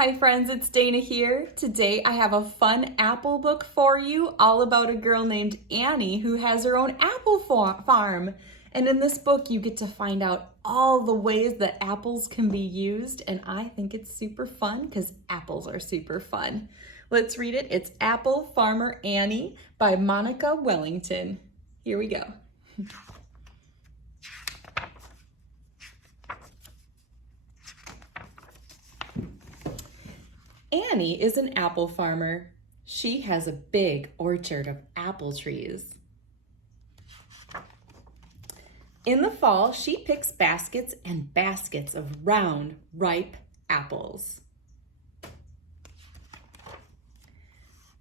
Hi friends, it's Dana here. Today I have a fun apple book for you all about a girl named Annie who has her own apple farm. And in this book you get to find out all the ways that apples can be used, and I think it's super fun because apples are super fun. Let's read it. It's Apple Farmer Annie by Monica Wellington. Here we go. Annie is an apple farmer. She has a big orchard of apple trees. In the fall, she picks baskets and baskets of round, ripe apples.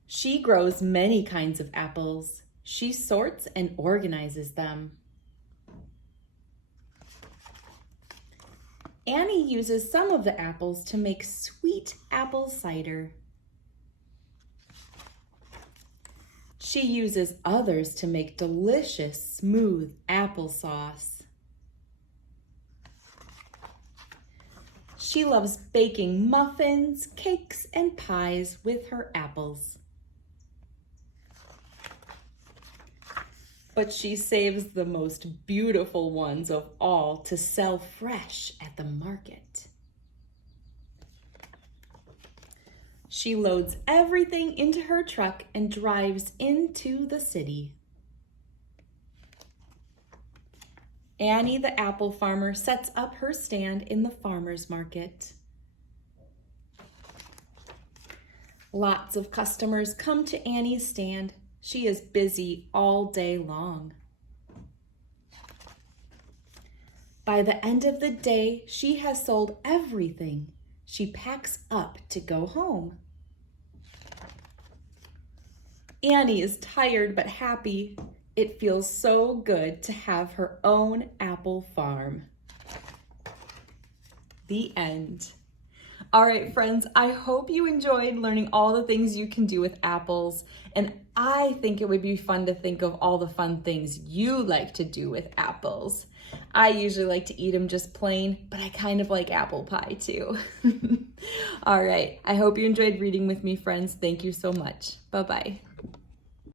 She grows many kinds of apples. She sorts and organizes them. Annie uses some of the apples to make sweet apple cider. She uses others to make delicious, smooth applesauce. She loves baking muffins, cakes, and pies with her apples. But she saves the most beautiful ones of all to sell fresh at the market. She loads everything into her truck and drives into the city. Annie the apple farmer sets up her stand in the farmer's market. Lots of customers come to Annie's stand. She is busy all day long. By the end of the day, she has sold everything. She packs up to go home. Annie is tired but happy. It feels so good to have her own apple farm. The end. All right, friends, I hope you enjoyed learning all the things you can do with apples, and I think it would be fun to think of all the fun things you like to do with apples. I usually like to eat them just plain, but I kind of like apple pie too. All right, I hope you enjoyed reading with me, friends. Thank you so much. Bye-bye.